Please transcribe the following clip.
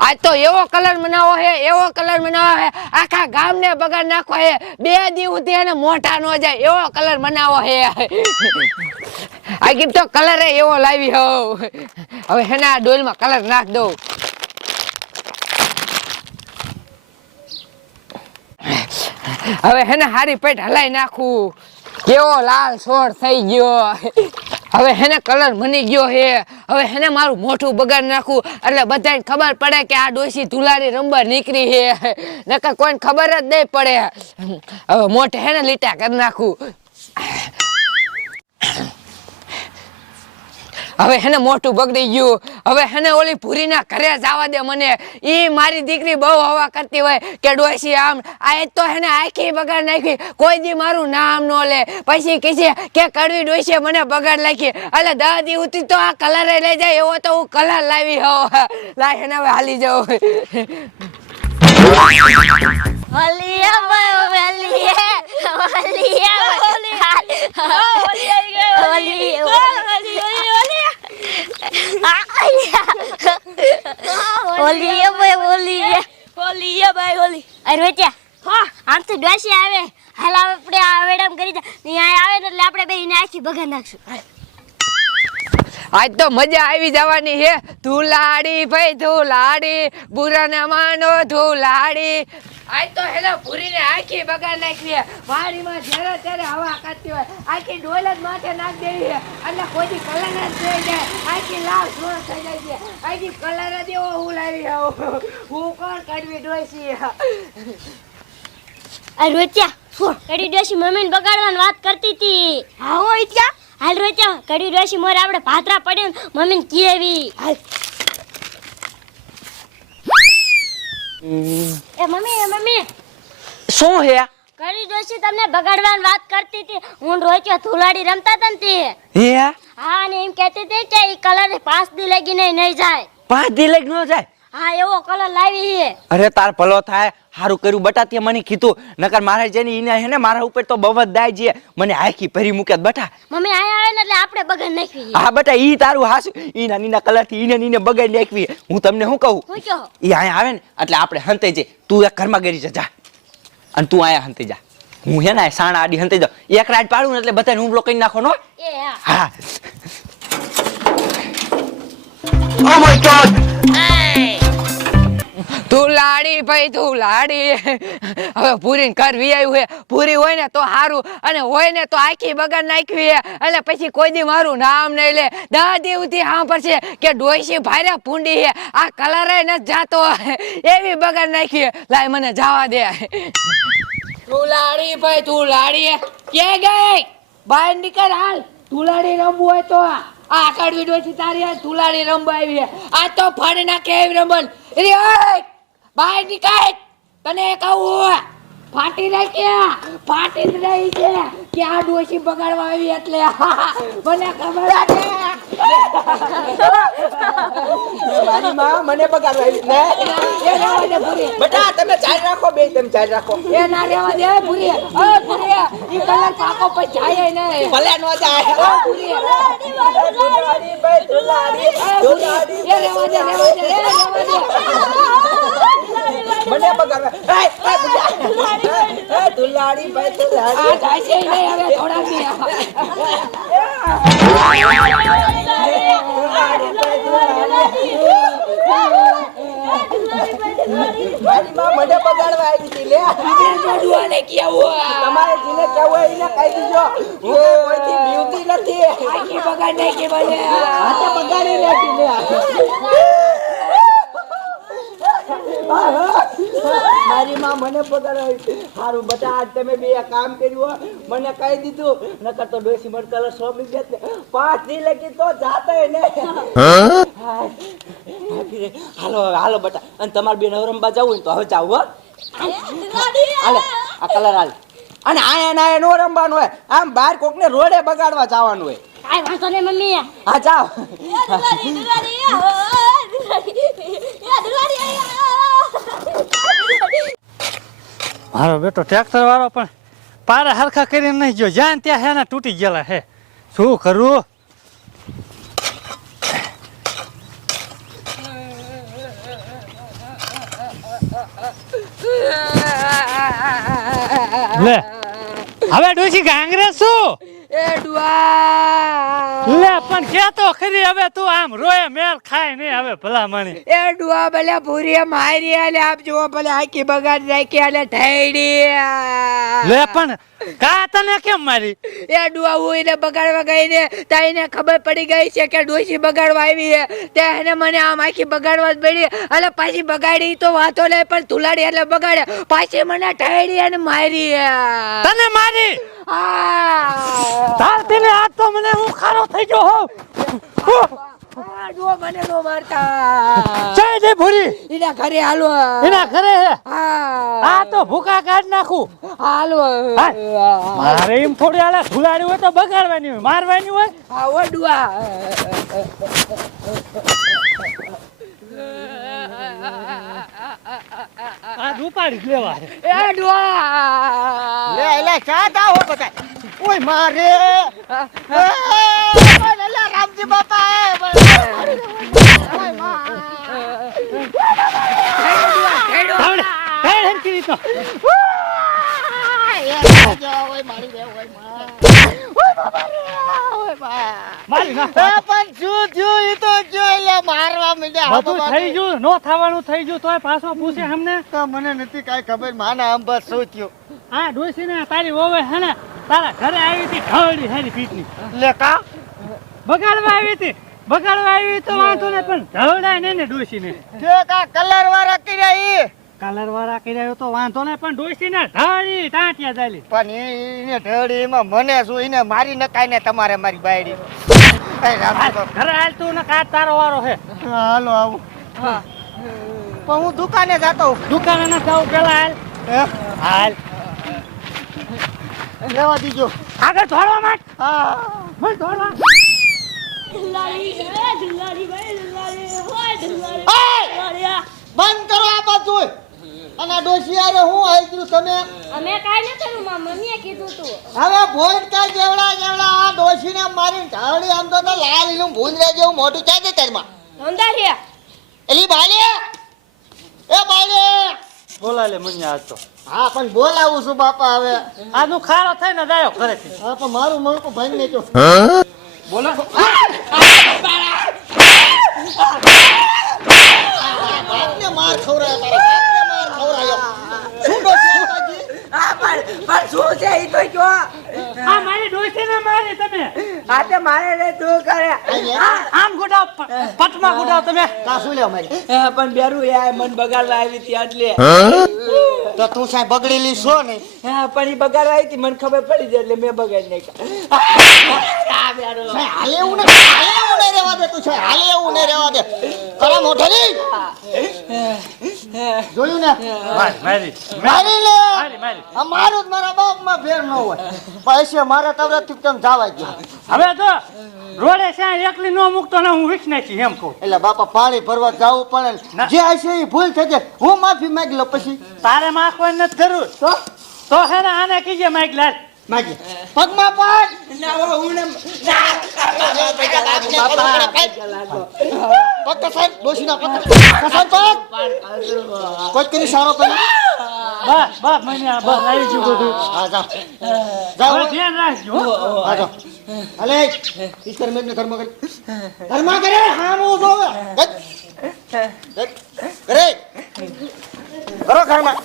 આજ તો એવો કલર મનાવો હે, એવો કલર મનાવો હે. આખા ગામને બગાડ નાખો હે. બે દી એને મોટા નો જાય, એવો કલર બનાવો હે. આ ગીફ તો કલર એવો લાવી હોવ હવે હેના ડોલમાં કલર નાખ દઉં. હવે હેને હારી પેટ હલાઈ નાખું. કેવો લાલ સોળ થઈ ગયો. હવે હેને કલર મની ગયો હે. હવે હેને મારું મોઢું બગાડ નાખું. એટલે બધાને ખબર પડે કે આ ડોસી ધુલાની રંબર નીકળી હે નકર કોઈને ખબર જ નહીં પડે. હવે મોઢે હેને લીટા કરી નાખું. હવે હેને મોટું બગડી ગયું. હવે હેને ઓલી ભૂરીના ઘરે જવા દે મને. ઈ મારી દીકરી બહુ હવા કરતી હોય કે ડોસી આમ આ તો હેને આખી બગાડ નાખી. કોઈ દી મારું નામ ન લે. પછી કહેશે કે કડવી ડોસીએ મને બગાડ નાખી. એટલે દસ દી ઉતી તો આ કલર લઈ જાય એવો તો હું કલર લાવી હો લાય હેને હવે હાલી જાઉં. હલિયા હલિયા ઓલીએ ઓલીએ હોલી ઓલીએ ભાઈ હોલી અરે વચ્ચા હા. આમ તો ડોસી આવે. હાલ આપણે આ કરી દે. અહીંયા આવે ને એટલે આપણે બે એને આખી બગાડ નાખશું. આજ તો મજા આવી જવાની હે. ધૂલાડી ભાઈ ધુલાડી. બુરાના માનો ધૂલાડી. આજ તો હેલો પૂરીને આખી બગાડ નાખી હે. વાડીમાં જ્યારે ત્યારે હવા કાઢતી હોય આખી ડોલ જ માથે નાખ દેવી હે. એટલે કોઈ કલર જ થઈ જાય. આખી સોળ થઈ જાય છે. આખી કલર જ એવો હું લાવી આવું. હું કોણ કાઢવી ડોસી અરે રોચ્યા કડી ડોસી મમ્મીને બગાડવાની વાત કરતી હતી. હા હોય ત્યાં? હાલ રોચ્યા કડી ડોસી મોર આપણે ભાતરા પડે ને મમ્મીને કેવી હાલ. એ મમ્મી એ મમ્મી. શું હે? કડી જોશી તમને બગાડવાની વાત કરતી હતી. હું રોચ્યો ધુલાડી રમતા હતા ને તે. હે હા ને એમ કહેતી હતી કે એ કલર પાંચ દી લગી નહીં નહીં જાય. પાંચ દી ન જાય? હા એવો કલર લાવી છે અરે તાર ભલો થાય. હારું કર્યું. બટા તે મને કીધું નકર મારે જેની ઈને હે ને મારા ઉપર તો બવત દાય છે. મને આખી ભરી મૂકે બટા. મમ્મી આયા આવે ને એટલે આપણે બગાડ નાખવી હા બટા ઈ તારું હાસ. ઈના નીના કલરથી ઈને નીને બગાડી નાખવી હું તમને શું કહું? હું કહો? ઈ અહીંયા આવે ને એટલે આપણે હંતે જે તું એક ઘરમાં ગરી જજા જા. અને તું આયા હંતે જા. હું હે ને સાણ આડી હંતે જાઉં. એક રાત પાડું ને એટલે બધાને હુમલો કરી નાખો નો? એ હા. હા. ધુલાડી ભાઈ, ધુલાડી. હવે પૂરી ઘર વી આવ્યું હે પૂરી હોય ને તો સારું અને હોય ને તો આખી બગાડ નાખવી હે. એટલે પછી કોઈ દી મારું નામ નહીં લે. દાદી ઉધી સાંભળશે કે ડોસી ભારે પૂંડી હે. આ કલર ન જાતો એવી બગાડ નાખી લાય મને જવા દે. ધુલાડી ભાઈ, ધુલાડી કે ગઈ? બહાર નીકળ હાલ. ધુલાડી રમવું હોય તો આ. કડવી છે તારી ધુલાડી રમવા આવી આ તો ફાડી નાખે એવી રમણ. રે બહાર નીકળ તને કહું ફાટી નાખ્યા ફાટી રહી છે. કે આ ડોસી બગાડવા આવી એટલે? મને ખબર છે. મારી માં મને બગાડવા આવી ને એ રહેવા દે પૂરી બેટા તમે ચાલ રાખો બે તમે ચાલ રાખો. એ ના રહેવા દે પૂરી ઓય પૂરી ઈ કલર પાકો પછી જાય નહીં. ભલે નો જાય. ઓય પૂરી એ દે રહેવા દે એ રહેવા દે મને બગાડવા એ એ દુલાડી એ દુલાડી ભાઈ દુલાડી આ જાય છે નહીં હવે થોડા દી મારી માં મને બગાડવા આવી હતી લે જોડવાને કેવું તમારે જેને કેવું એને કહી દીજો. હું કોઈથી બીવતી નથી. આખી બગાડ નાખી મને. હાથે બગાડી નાખી લે. મારી માં મને બગાડવા સારું બટા આજ તમે બે કામ કર્યું હો. મને કહી દીધું નકર તો ડોસી મર સો દેત પાંચની લગી તો જાતે ને. હાલો હાલો બટા. અને તમારે બેન હવરંબા જવું હોય ને તો હવે જાવ હો. હાલે આ કલર હાલ. અને આયા ના નો રમવાનું હોય. આમ બાર કોકને રોડે બગાડવા જવાનું હોય. કાંઈ વાંધો નહીં મમ્મી. હા જાઓ. મારો બેટો ટ્રેક્ટર વાળો પણ પારા હરખા કરીને નહીં જો જ્યાં ત્યાં હેના તૂટી ગયેલા હે. શું કરવું લે, હવે ડોસી કાંગ્રેસ શું? એ ડુઆ લે પણ કેતો ખરી હવે તું આમ રોય મેલ ખાય નહીં હવે ભલામણી. એ ડુઆ ભલે ભૂરી મારી આલે આપ જુઓ ભલે આખી બગાડ રાખી આલે ઠેડી લે પણ કા તને કેમ મારી? એ ડુઆ હું બગાડવા ગઈ ને ત્યાં એને ખબર પડી ગઈ છે કે ડોશી બગાડવા આવી છે. એને મને આમ આખી બગાડવા જ પડી એટલે પાછી બગાડી તો વાતો લે પણ તુલાડી એટલે બગાડે. પાછી મને ઠેડી અને મારી તને મારી? આ તાર તને આજ તો મને હું ખારો થઈ ગયો હોઉં. ડુઆ મને નો મારતા. જય જય ભૂરી એના ઘરે હાલો. એના ઘરે હે? આ તો ભૂકા કાઢ નાખું. હાલો. મારે એમ થોડી હોય તો બગાડવાની હોય મારવાની હોય. આવો ડુઆ આ ઉપાડી લેવા એ ડુઆ લે લે ચા તા હો બધા ઓય મારે. એ, એલા રામજી બાપા એ મારી રે ઓયમાં પણ શું થયું ઈ તો જો એટલે મારવા માંડ્યા બધું થઈ ગયું નો થવાનું થઈ ગયું તોય પાછો પૂછે અમને. તો મને નથી કાઈ ખબર માના આમ બસ શું થયું? આ ડોસીને તારી વોવે હે ને તારા ઘરે આવી હતી ઢવળી હારી પીટની. લે કા? બગાડવા આવી હતી બગાડવા આવી તો વાંધો ને પણ ઢવડાય ને ને ડોસીને જે કા કલર વાળા કર્યા ઈ. કલર વાળા કર્યા તો વાંધો ને પણ ડોસીને ઢળી ટાંટિયા જાલી પણ એને ઢળી એમાં મને શું એને મારી નકાય ને તમારે મારી બાયડી. એ ઘરે હાલ તું ને કાચ તારો વારો હે. હાલો આવું. પણ હું દુકાને જતો દુકાને ના જાઉં પેલા હાલ. હે? હાલ. લેવા દીજો. આગળ ધોળવા માંડ. હા. મને આ. બંધ કરો આ બધું અને આ ડોશિયારે હું આવી ગયું તમે અમે કાઈ ન કર્યું માં મમ્મીએ કીધું તું. હવે ભોંડકા જેવડા જેવડા આ ડોશીને મારી ઢાળી આમ તો તો લાલ લીલું ભૂંજરા જેવું મોટું ક્યાં છે તારમાં. અંધારી એલી બાલે એ બાલે બોલા લે મને આ તો. હા પણ બોલાવું છું બાપા હવે. આજનું ખારો થાય ને જાયો ઘરેથી. હા પણ મારું મળતું ભાઈ ને જો બોલો. બાપને માર ખવરાય તારા બાપને માર ખવડાયો શું ડોશી બાજી આ પણ પણ શું છે? એ તો જો. આ મારી ડોસીને મારી તમે? આ તે મારે રે તું કરે. આમ ગુડાવ પટમાં ગુડાવ તમે. કા શું લે મારી? પણ બેરું એ મન બગાડવા આવી હતી એટલે તો તું સાહેબ બગડેલી છો ને? હા પણ એ બગાડવા આવી હતી મને ખબર પડી જાય એટલે મેં બગાડી નાખ્યા. આ બેરું. સાહેબ, હાલે એવું ને હાલે એવું નહીં રહેવા દે તું છે હાલે એવું નહીં રહેવા દે. કરા મોઢેલી જોયું ને? મારી લે! મારી મારી. આ મારું જ મારા બાપમાં ફેર ન હોય. પૈસે મારા તબરથી તેમ જવા ગયો. હવે તો રોડે શ્યાં એકલી નો મૂકતો ને હું વીખ નાખી એમ કહું. એટલે બાપા પાણી ભરવા જવું પડે જે હશે એ ભૂલ થઈ જાય. હું માફી માંગી લો પછી. તારે માખવાની નથી જરૂર. તો? તો હે ને આને કીજે માઈક લાલ. માગી પગમાં પગ ના, હો હું ને- પગ કસાઈ દોશી ના પગ કસાય પગ. કોઈ કરી સારો કરી બસ બસ મને આ બસ આવી ગયું બધું. હા જા જા ધ્યાન રાખજો હા. જા અલે ઈશ્વર મેં ધર્મ કરી. ધર્મ કરે હામું જોવે. કરે કરો ઘરમાં.